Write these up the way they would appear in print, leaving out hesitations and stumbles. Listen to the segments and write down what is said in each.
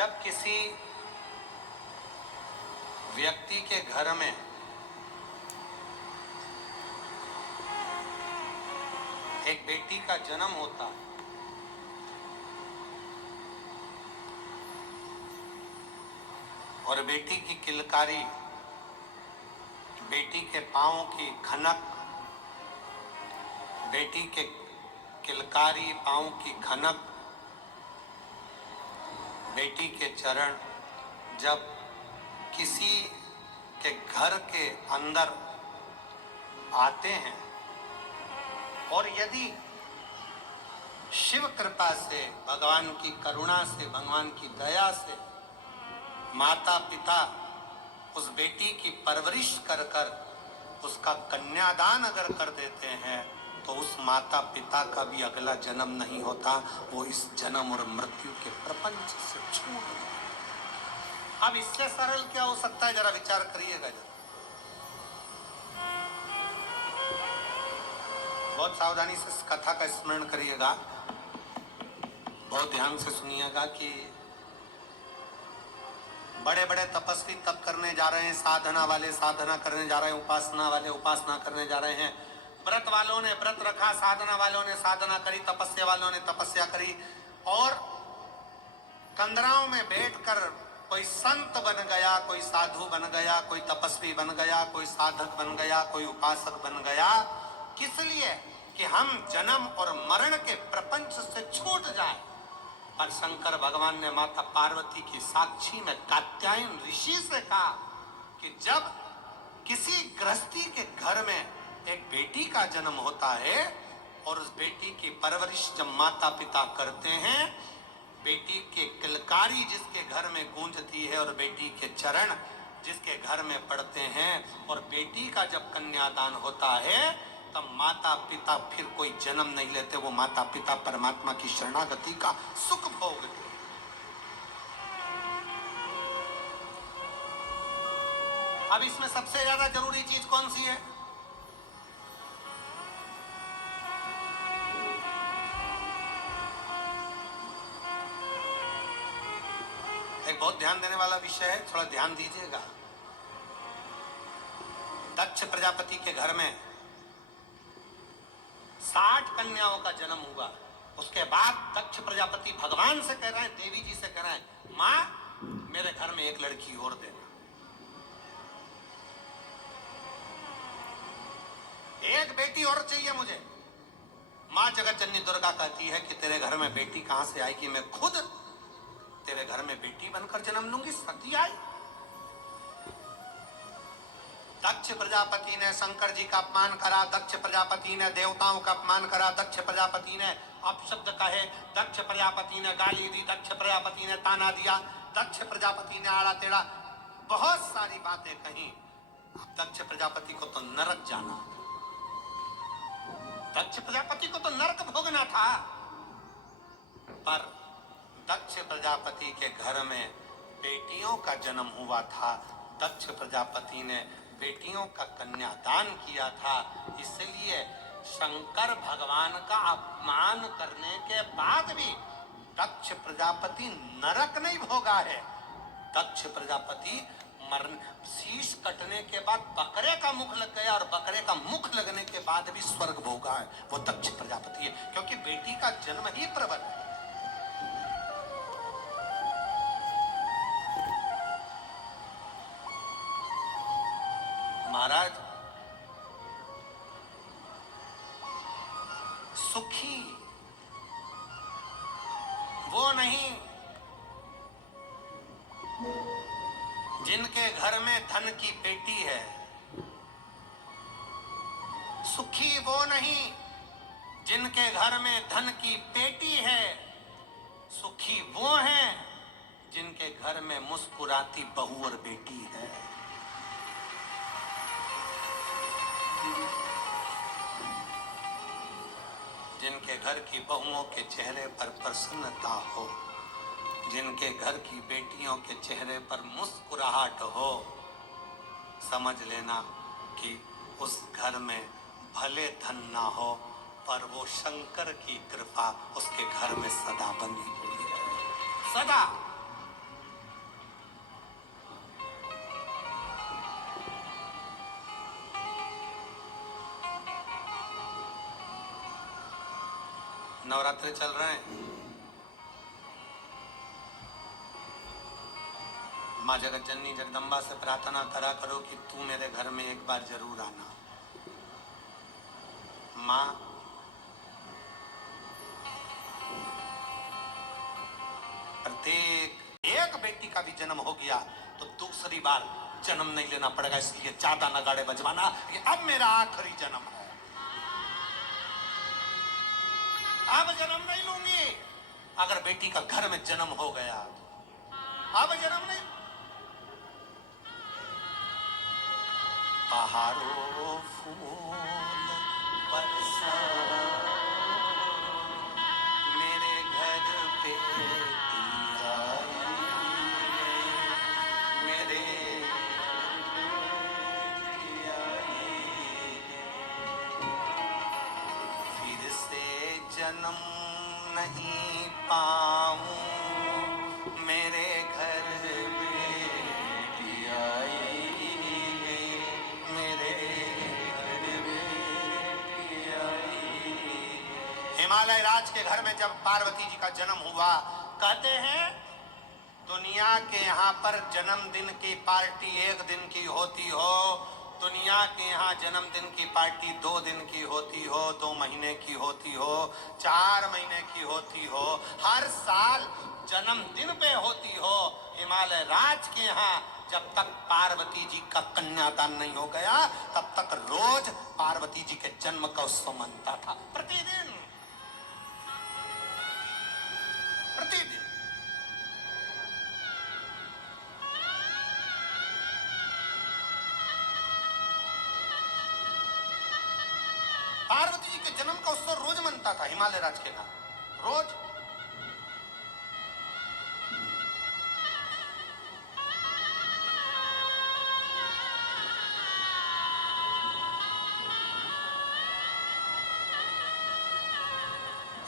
जब किसी व्यक्ति के घर में एक बेटी का जन्म होता है और बेटी की किलकारी, बेटी के पांव की खनक, बेटी के किलकारी पांव की खनक, बेटी के चरण जब किसी के घर के अंदर आते हैं और यदि शिव कृपा से, भगवान की करुणा से, भगवान की दया से माता पिता उस बेटी की परवरिश कर कर उसका कन्यादान अगर कर देते हैं तो उस माता पिता का भी अगला जन्म नहीं होता, वो इस जन्म और मृत्यु के प्रपंच से छूट गए। अब इससे सरल क्या हो सकता है, जरा विचार करिएगा। जरा बहुत सावधानी से इस कथा का स्मरण करिएगा, बहुत ध्यान से सुनिएगा कि बड़े बड़े तपस्वी तप करने जा रहे हैं, साधना वाले साधना करने जा रहे हैं, उपासना वाले उपासना करने जा रहे हैं, व्रत वालों ने व्रत रखा, साधना वालों ने साधना करी, तपस्या वालों ने तपस्या करी, और कंदराओं में बैठकर कोई संत बन गया, कोई साधु बन गया, कोई तपस्वी बन गया, कोई साधक बन गया, कोई उपासक बन गया। किस लिए? कि हम जन्म और मरण के प्रपंच से छूट जाए। पर शंकर भगवान ने माता पार्वती की साक्षी में कात्यायन ऋषि से कहा कि जब किसी गृहस्थी के घर में एक बेटी का जन्म होता है और उस बेटी की परवरिश जब माता पिता करते हैं, बेटी के किलकारी जिसके घर में गूंजती है और बेटी के चरण जिसके घर में पड़ते हैं, और बेटी का जब कन्यादान होता है तब माता पिता फिर कोई जन्म नहीं लेते, वो माता पिता परमात्मा की शरणागति का सुख भोगते। अब इसमें सबसे ज्यादा जरूरी चीज कौन सी है? एक बहुत ध्यान देने वाला विषय है, थोड़ा ध्यान दीजिएगा। दक्ष प्रजापति के घर में 60 कन्याओं का जन्म हुआ। उसके बाद दक्ष प्रजापति भगवान से कह रहे हैं, देवी जी से कह रहे हैं, मां मेरे घर में एक लड़की और देना, एक बेटी और चाहिए मुझे। मां जगत जननी दुर्गा कहती है कि तेरे घर में बेटी कहां से आएगी, मैं खुद तेरे घर में बेटी बनकर जन्म लूंगी। सती आई। दक्ष प्रजापति ने शंकर जी का अपमान करा, दक्ष प्रजापति ने देवताओं का अपमान करा, दक्ष प्रजापति ने अपशब्द कहे, दक्ष प्रजापति ने गाली दी, दक्ष प्रजापति ने ताना दिया, दक्ष प्रजापति ने आड़ा टेढ़ा बहुत सारी बातें कही। दक्ष प्रजापति को तो नरक जाना, दक्ष प्रजापति को तो नरक भोगना था। पर दक्ष प्रजापति के घर में बेटियों का जन्म हुआ था, दक्ष प्रजापति ने बेटियों का कन्यादान किया था। इसलिए शंकर भगवान का अपमान करने के बाद भी दक्ष प्रजापति नरक नहीं भोगा है। दक्ष प्रजापति मरण, शीश कटने के बाद बकरे का मुख लग गया और बकरे का मुख लगने के बाद भी स्वर्ग भोगा है, वो दक्ष प्रजापति है, क्योंकि बेटी का जन्म ही प्रबल है। महाराज, सुखी वो नहीं जिनके घर में धन की पेटी है, सुखी वो नहीं जिनके घर में धन की पेटी है, सुखी वो हैं जिनके घर में मुस्कुराती बहू और बेटी है। जिनके घर की बहुओं के चेहरे पर प्रसन्नता हो, जिनके घर की बेटियों के चेहरे पर मुस्कुराहट हो, समझ लेना कि उस घर में भले धन ना हो पर वो शंकर की कृपा उसके घर में सदा बनी हुई है, सदा। नवरात्रि चल रहे हैं। माँ जगत जननी जगदम्बा से प्रार्थना करा करो कि तू मेरे घर में एक बार जरूर आना। माँ प्रत्येक एक बेटी का भी जन्म हो गया तो दूसरी बार जन्म नहीं लेना पड़ेगा, इसलिए ज्यादा नगाड़े बजवाना। ये अब मेरा आखिरी जन्म है, अब जन्म नहीं लूंगी। अगर बेटी का घर में जन्म हो गया तो अब जन्म नहीं। बहारो फूल बरसा मेरे घर पे मेरे फिर से जन्म नहीं पाऊं मेरे घर बेटी आई मेरे घर बेटी आई। हिमालय राज के घर में जब पार्वती जी का जन्म हुआ, कहते हैं दुनिया के यहाँ पर जन्मदिन की पार्टी एक दिन की होती हो, दुनिया के यहाँ जन्मदिन की पार्टी 2 दिन की होती हो, 2 महीने की होती हो, 4 महीने की होती हो, हर साल जन्मदिन पे होती हो। हिमालय राज के यहाँ जब तक पार्वती जी का कन्यादान नहीं हो गया तब तक रोज पार्वती जी के जन्म का उत्सव मनता था। प्रतिदिन प्रतिदिन पार्वती जी के जन्म का उत्सव रोज मनता था हिमालय राज के घर, रोज।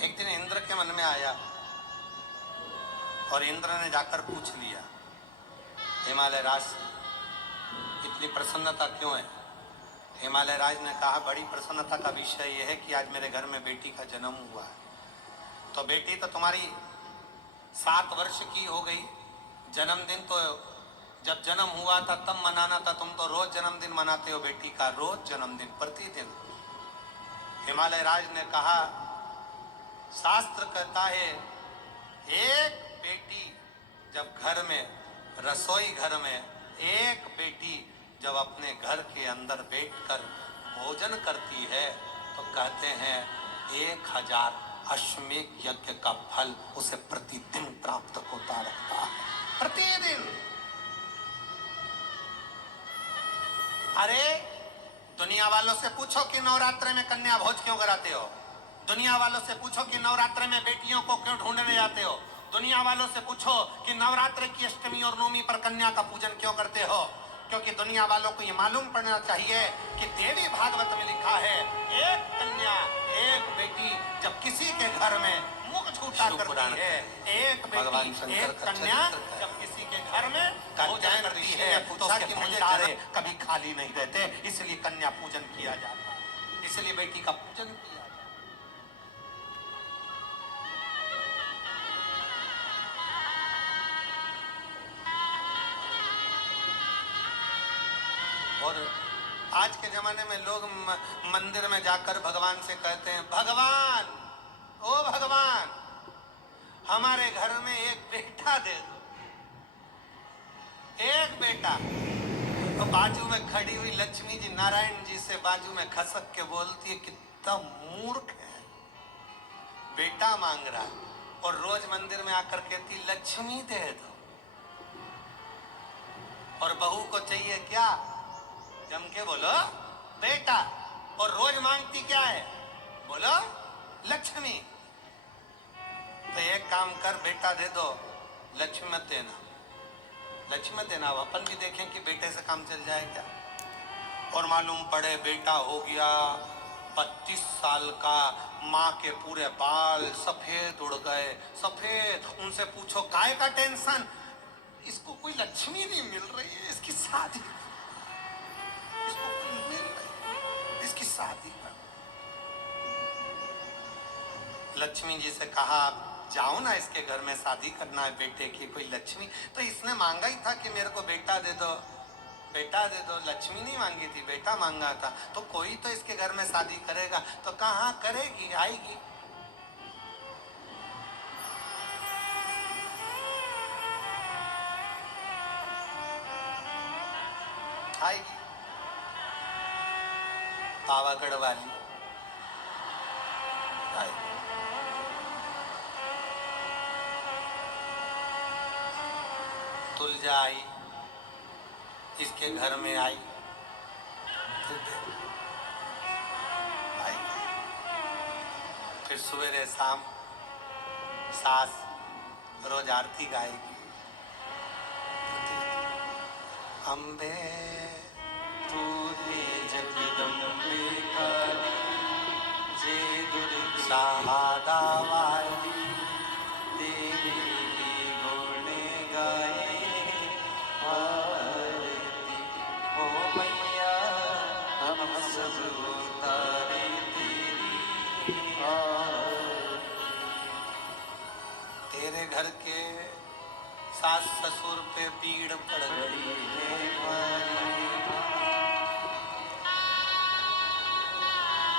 एक दिन इंद्र के मन में आया और इंद्र ने जाकर पूछ लिया हिमालय राज इतनी प्रसन्नता क्यों है। हिमालय राज ने कहा बड़ी प्रसन्नता का विषय यह है कि आज मेरे घर में बेटी का जन्म हुआ है। तो बेटी तो तुम्हारी 7 वर्ष की हो गई, जन्मदिन तो जब जन्म हुआ था तब मनाना था, तुम तो रोज जन्मदिन मनाते हो बेटी का, रोज जन्मदिन प्रतिदिन। हिमालय राज ने कहा शास्त्र कहता है एक बेटी जब घर में रसोई घर में एक बेटी जब अपने घर के अंदर बैठकर भोजन करती है तो कहते हैं 1000 अश्वमेध यज्ञ का फल उसे प्रतिदिन प्राप्त होता रहता है, प्रतिदिन। अरे दुनिया वालों से पूछो कि नवरात्र में कन्या भोज क्यों कराते हो, दुनिया वालों से पूछो कि नवरात्र में बेटियों को क्यों ढूंढने जाते हो, दुनिया वालों से पूछो कि नवरात्र की अष्टमी और नवमी पर कन्या का पूजन क्यों करते हो। क्योंकि दुनिया वालों को ये मालूम पड़ना चाहिए कि देवी भागवत में लिखा है एक कन्या एक बेटी जब किसी के घर में मुख झूठा करती है, एक बेटी एक कन्या जब किसी के घर में भोजन करती है तो उसके भंडारे कभी खाली नहीं रहते, इसलिए कन्या पूजन किया जाता है, इसलिए बेटी का पूजन किया जाता है। और आज के जमाने में लोग मंदिर में जाकर भगवान से कहते हैं भगवान ओ भगवान हमारे घर में एक बेटा दे दो, एक बेटा। तो बाजू में खड़ी हुई लक्ष्मी जी नारायण जी से बाजू में खसक के बोलती है कितना मूर्ख है, बेटा मांग रहा और रोज मंदिर में आकर कहती लक्ष्मी दे दो। और बहू को चाहिए क्या, जम के बोलो बेटा, और रोज मांगती क्या है, बोलो लक्ष्मी। तो एक काम कर बेटा दे दो, लक्ष्मी मत देना, लक्ष्मी मत देना। अब अपन भी देखें कि बेटे से काम चल जाए क्या। और मालूम पड़े बेटा हो गया 32 साल का, माँ के पूरे बाल सफेद उड़ गए, सफेद। उनसे पूछो काय का टेंशन, इसको कोई लक्ष्मी नहीं मिल रही है, इसकी शादी इसको कोई मिल रही है, इसकी शादी कर। लक्ष्मी जी से कहा आप जाओ ना, इसके घर में शादी करना है बेटे की। कोई लक्ष्मी तो इसने मांगा ही था कि मेरे को बेटा दे दो, बेटा दे दो। लक्ष्मी नहीं मांगी थी, बेटा मांगा था। तो कोई तो इसके घर में शादी करेगा। तो कहाँ करेगी, आएगी। आएगी पावागढ़ वाली आएगी। तुलजा आई, इसके घर में आई, फिर सवेरे शाम सास रोज आरती गाएगी। अम्बे तू ते जगदम्बे काली, जे दुर्गे सहादा वाली, तेरे ही गुण गाए आरती। ओ मैया हम सब उतारे तेरी आरती। तेरे घर के सास ससुर पे पीड़ पड़ गई है मारी,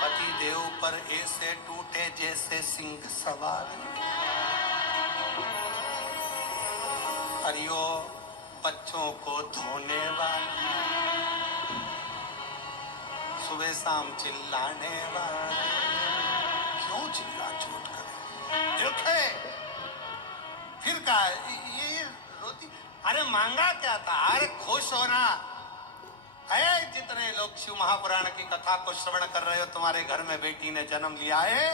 पति देव पर ऐसे टूटे जैसे सिंह सवार। अरियो बच्चों को धोने वाली, सुबह शाम चिल्लाने वाली, क्यों चिल्ला चोट करे। देखे फिर कहा ये रोती। अरे मांगा क्या था, अरे खुश होना है। जितने लोग शिव महापुराण की कथा को श्रवण कर रहे हो, तुम्हारे घर में बेटी ने जन्म लिया है,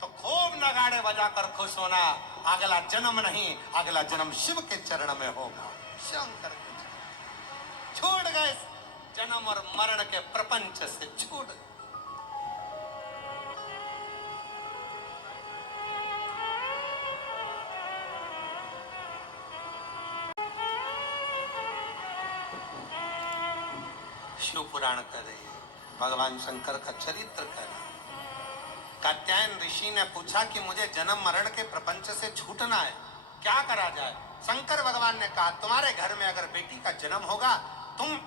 तो खूब नगाड़े बजाकर खुश होना। अगला जन्म नहीं, अगला जन्म शिव के चरण में होगा। शंकर के चरण छोड़ गए, जन्म और मरण के प्रपंच से छूट गए। शिव पुराण कर रही है, भगवान शंकर का चरित्र कर रही है। कात्यायन ऋषि ने पूछा कि मुझे जन्म मरण के प्रपंच से छूटना है, क्या करा जाए। शंकर भगवान ने कहा तुम्हारे घर में अगर बेटी का जन्म होगा, तुम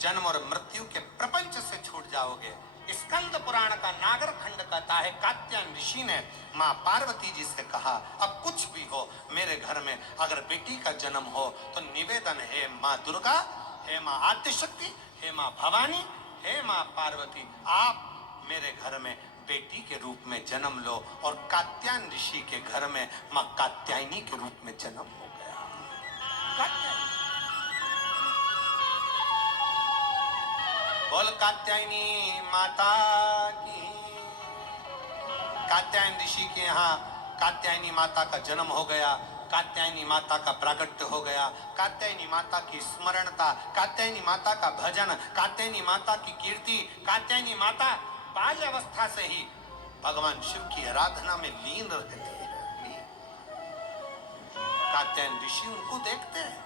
जन्म और मृत्यु के प्रपंच से छूट जाओगे। स्कंद पुराण का नागर खंड कहता है, कात्यायन ऋषि ने माँ पार्वती जी से कहा अब कुछ भी हो, मेरे घर में अगर बेटी का जन्म हो तो निवेदन है माँ दुर्गा, हे माँ आद्यशक्ति, हे माँ भवानी, हे माँ पार्वती, आप मेरे घर में बेटी के रूप में जन्म लो। और कात्यायन ऋषि के घर में माँ कात्यायनी के रूप में जन्म हो गया। कात्यायनी, बोल कात्यायनी माता की। कात्यायन ऋषि के यहाँ कात्यायनी माता का जन्म हो गया, कात्यायनी माता का प्राकट्य हो गया, कात्यायनी माता की स्मरणता, कात्यायनी माता का भजन, कात्यायनी माता की कीर्ति। कात्यायनी माता बाल्य अवस्था से ही भगवान शिव की आराधना में लीन रहती है। कात्यायन ऋषि उनको देखते हैं,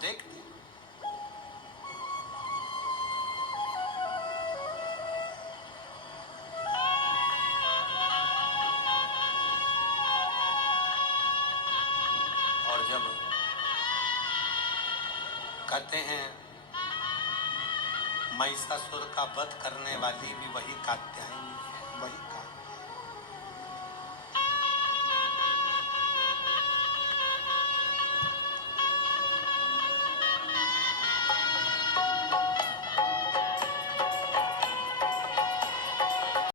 देखते। और जब कहते हैं महिषासुर का वध करने वाली भी वही कात्यायनी है, वही